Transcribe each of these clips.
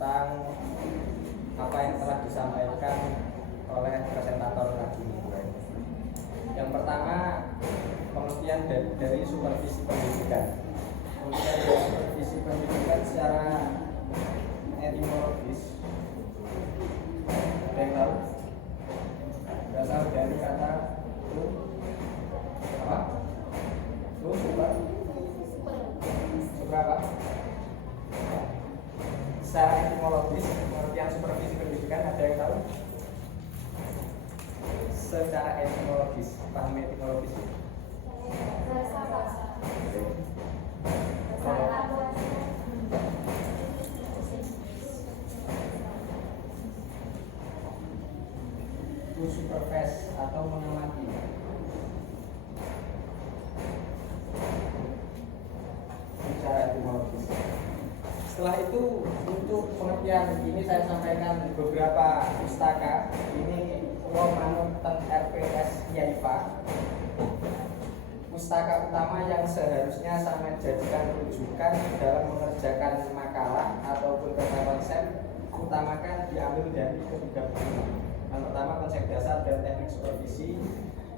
tentang apa yang telah disampaikan oleh presentator tadi. Yang pertama, pengertian dari supervisi pendidikan. Pengertian dari supervisi pendidikan secara etimologis. Ada yang tahu? Berasal dari kata apa? Super apa? Secara etimologis, pengertian supervisi pendidikan ada yang tahu? Secara etimologis, paham etimologis? To supervise atau mengamati. Secara etimologis. Setelah itu untuk pengertian ini saya sampaikan beberapa pustaka. Ini Romanum ten RPS Yaifa. Pustaka utama yang seharusnya sangat jadikan rujukan dalam mengerjakan makalah ataupun kerja konsep utamakan diambil dari ketiga buku. Yang pertama konsep dasar dan teknik supervisi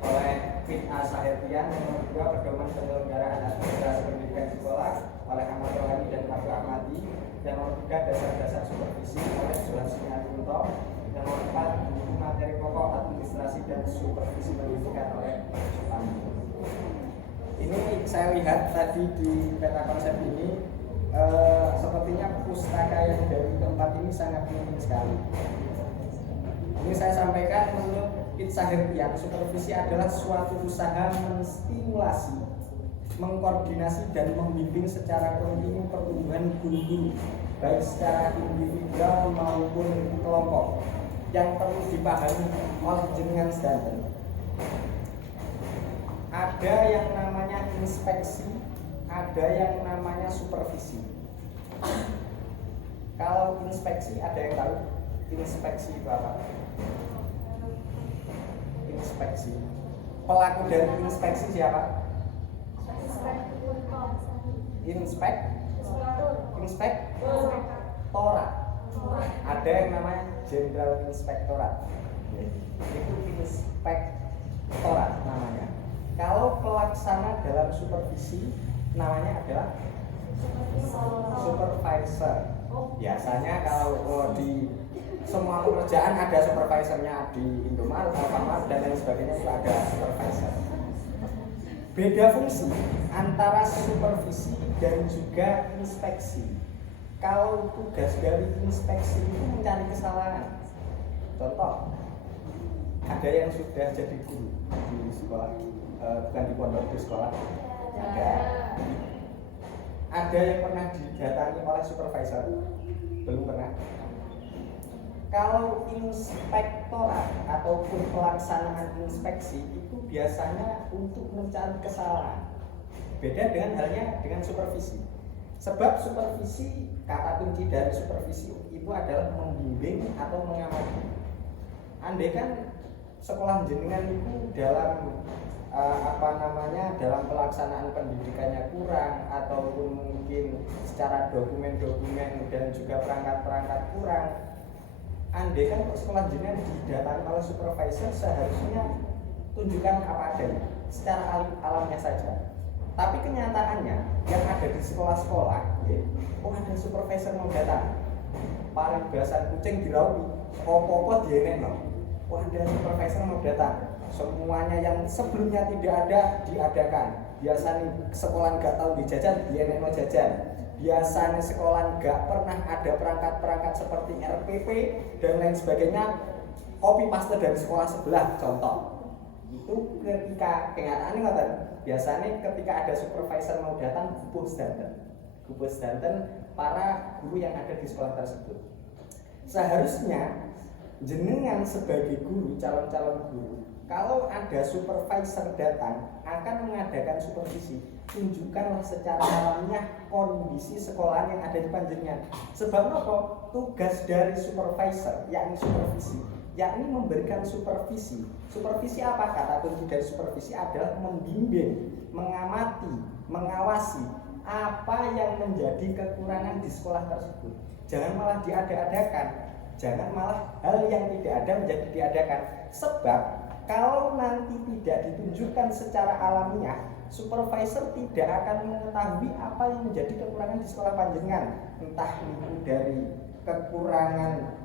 oleh Fit A. Sahertian. Yang kedua pedoman penyelenggaraan administrasi pendidikan di sekolah oleh Ahmad Rohani dan Abu Ahmadi. Yang nomor 3 dasar-dasar supervisi oleh Johan Simanjuntak. Yang nomor 4 buku materi pokok administrasi dan supervisi pendidikan oleh Supandi. Ini saya lihat tadi di peta konsep ini sepertinya pustaka yang dari keempat ini sangat penting sekali. Ini saya sampaikan menurut Fit Sahertian, supervisi adalah suatu usaha menstimulasi, mengkoordinasi dan membimbing secara kontinu pertumbuhan guru-guru, baik secara individual maupun kelompok. Yang perlu dipahami oleh jenengan sedanten, ada yang namanya inspeksi, ada yang namanya supervisi. Kalau inspeksi ada yang tahu? Inspeksi itu apa? Inspeksi. Pelaku dari inspeksi siapa? Inspektorat. Ada yang namanya Jenderal Inspektorat. Itu inspektorat namanya. Kalau pelaksana dalam supervisi namanya adalah supervisor. Biasanya kalau di semua pekerjaan ada supervisornya, di Indomaret, Alfamart dan lain sebagainya itu ada supervisor. Beda fungsi antara supervisi dan juga inspeksi. Kalau tugas dari inspeksi itu mencari kesalahan. Contoh, ada yang sudah jadi guru di sekolah, bukan di pondok, di sekolah. Ada yang pernah didatangi oleh supervisor? Belum pernah. Kalau inspektorat ataupun pelaksanaan inspeksi itu biasanya untuk mencari kesalahan. Beda dengan halnya dengan supervisi. Sebab supervisi, kata kunci dari supervisi itu adalah membimbing atau mengamati. Andai kan sekolah jenengan itu dalam dalam pelaksanaan pendidikannya kurang ataupun mungkin secara dokumen-dokumen dan juga perangkat-perangkat kurang, andai kan sekolah jenengan didatangi oleh supervisor, seharusnya tunjukkan apa adanya secara alamnya saja. Tapi kenyataannya yang ada di sekolah-sekolah, ada supervisor mau datang, paling bahasan kucing diraupi, opo-opo dienekno. Ada supervisor mau datang, semuanya yang sebelumnya tidak ada diadakan. Biasanya sekolah nggak tahu dijajan, dienekno jajan. Biasanya sekolah nggak pernah ada perangkat-perangkat seperti RPP dan lain sebagainya, copy paste dari sekolah sebelah. Contoh, itu ketika kenyataannya ngoten. Biasanya ketika ada supervisor mau datang, gubus danten para guru yang ada di sekolah tersebut. Seharusnya jenengan sebagai guru, calon-calon guru, kalau ada supervisor datang akan mengadakan supervisi, tunjukkanlah secara alamiah kondisi sekolah yang ada di panjenengan. Sebab apa? Tugas dari supervisor, yakni supervisi, yakni memberikan supervisi. Supervisi apa? Kata kunci dari supervisi adalah membimbing, mengamati, mengawasi apa yang menjadi kekurangan di sekolah tersebut. Jangan malah diada-adakan, jangan malah hal yang tidak ada menjadi diadakan. Sebab kalau nanti tidak ditunjukkan secara alamiah, supervisor tidak akan mengetahui apa yang menjadi kekurangan di sekolah panjenengan. Entah itu dari kekurangan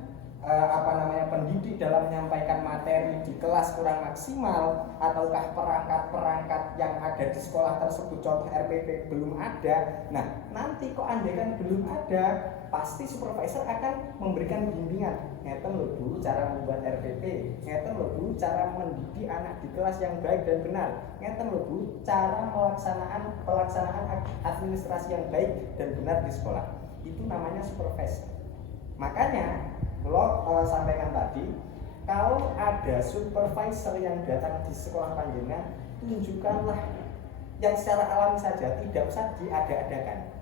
pendidik dalam menyampaikan materi di kelas kurang maksimal, ataukah perangkat-perangkat yang ada di sekolah tersebut, contoh RPP belum ada. Nah, nanti kok andaikan belum ada, pasti supervisor akan memberikan bimbingan. Ngeten lho Bu cara membuat RPP, ngeten lho Bu cara mendidik anak di kelas yang baik dan benar, ngeten lho Bu cara pelaksanaan administrasi yang baik dan benar di sekolah. Itu namanya supervisor. Makanya kalau sampaikan tadi, kalau ada supervisor yang datang di sekolah panjenengan, tunjukkanlah yang secara alami saja, tidak usah diada-adakan.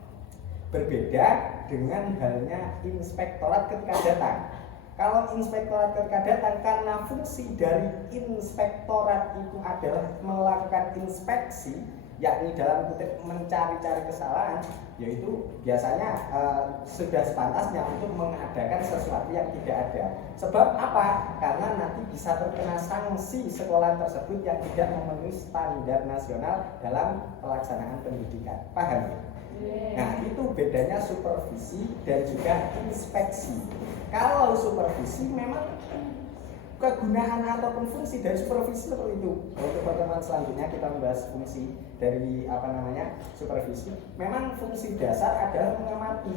Berbeda dengan halnya inspektorat ketika datang. Kalau inspektorat ketika datang, karena fungsi dari inspektorat itu adalah melakukan inspeksi, yakni dalam kutip mencari-cari kesalahan, yaitu biasanya sudah sepantasnya untuk mengadakan sesuatu yang tidak ada. Sebab apa? Karena nanti bisa terkena sanksi sekolah tersebut yang tidak memenuhi standar nasional dalam pelaksanaan pendidikan. Paham ya? Nah, itu bedanya supervisi dan juga inspeksi. Kalau supervisi memang kegunaan ataupun fungsi dari supervisi seperti itu. Untuk pertemuan selanjutnya kita membahas fungsi dari supervisi. Memang fungsi dasar adalah mengamati,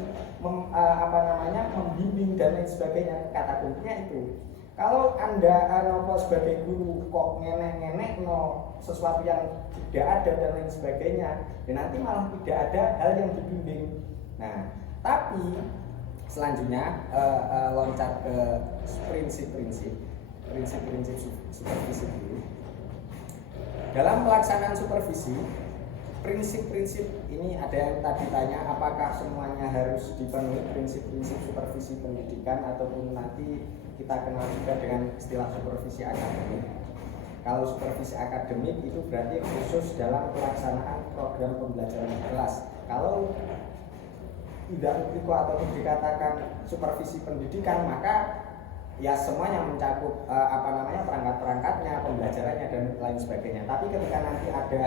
membimbing dan lain sebagainya. Kata kuncinya itu. Kalau Anda sebagai guru kok ngenek-ngenek sesuatu yang tidak ada dan lain sebagainya, ya nanti malah tidak ada hal yang dibimbing. Nah, tapi selanjutnya loncat ke prinsip-prinsip supervisi dulu. Dalam pelaksanaan supervisi, prinsip-prinsip ini ada yang tadi tanya apakah semuanya harus dipenuhi prinsip-prinsip supervisi pendidikan, ataupun nanti kita kenal juga dengan istilah supervisi akademik. Kalau supervisi akademik itu berarti khusus dalam pelaksanaan program pembelajaran kelas. Kalau tidak begitu ataupun dikatakan supervisi pendidikan, maka ya semuanya mencakup perangkat-perangkatnya, pembelajarannya dan lain sebagainya. Tapi ketika nanti ada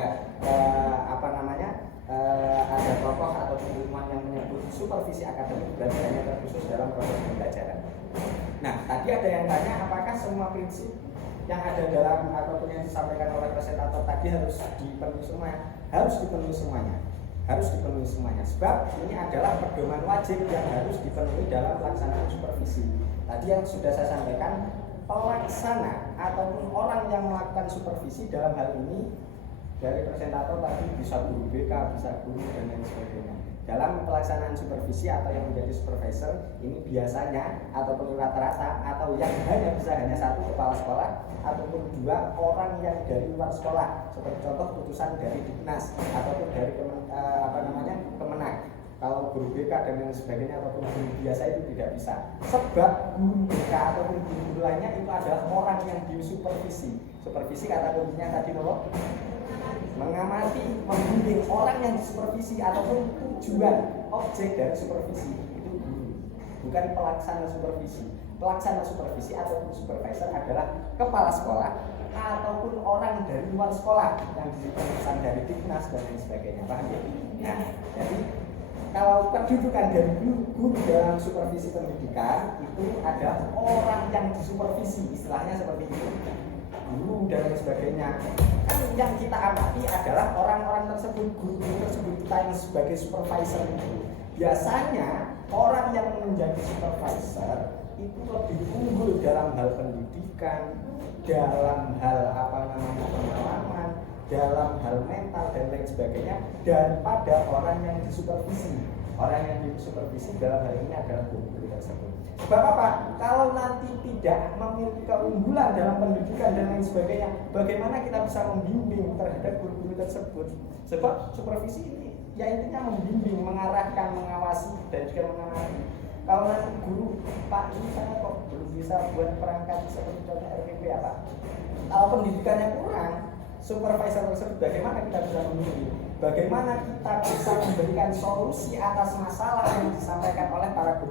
ada tokoh atau ilmuwan yang menyebut supervisi akademik, berarti hanya terkhusus dalam proses pembelajaran. Nah, tadi ada yang tanya apakah semua prinsip yang ada dalam ataupun yang disampaikan oleh presentator tadi harus dipenuhi semua? Harus dipenuhi semuanya. Harus dipenuhi semuanya. Sebab ini adalah pedoman wajib yang harus dipenuhi dalam pelaksanaan supervisi. Tadi yang sudah saya sampaikan, pelaksana ataupun orang yang melakukan supervisi dalam hal ini dari presentator tadi bisa guru BK, bisa guru dan lain sebagainya. Dalam pelaksanaan supervisi atau yang menjadi supervisor ini biasanya ataupun rata-rata atau yang hanya satu kepala sekolah ataupun dua orang yang dari luar sekolah, seperti contoh putusan dari Diknas ataupun dari Kemenag. Kalau guru BK dan lain sebagainya ataupun guru biasa itu tidak bisa. Sebab guru BK ataupun guru lainnya itu adalah orang yang disupervisi. Supervisi kata kuncinya tadi mengamati, membimbing. Orang yang disupervisi ataupun tujuan objek dari supervisi itu guru, bukan pelaksana supervisi. Pelaksana supervisi ataupun supervisor adalah kepala sekolah ataupun orang dari luar sekolah yang dipesan dari Diknas dan lain sebagainya. Paham ya? Nah, jadi kalau kedudukan dari guru dalam supervisi pendidikan itu adalah orang yang disupervisi, istilahnya seperti itu, guru dan lain sebagainya. Kan yang kita amati adalah orang-orang tersebut, guru tersebut, kita yang sebagai supervisor itu. Biasanya orang yang menjadi supervisor itu lebih unggul dalam hal pendidikan, dalam hal pengalaman, dalam hal mental dan lain sebagainya daripada orang yang disupervisi. Orang yang disupervisi dalam hal ini adalah guru tersebut. Sebab apa? Kalau nanti tidak memiliki keunggulan dalam pendidikan dan lain sebagainya, bagaimana kita bisa membimbing terhadap guru-guru tersebut? Sebab supervisi ini ya intinya membimbing, mengarahkan, mengawasi dan juga mengamati. Kalau nanti guru, Pak ini saya kok belum bisa buat perangkat seperti contoh RPP apa? Kalau pendidikannya kurang, supervisor tersebut bagaimana kita bisa membimbing? bagaimana kita bisa memberikan solusi atas masalah yang disampaikan oleh para guru.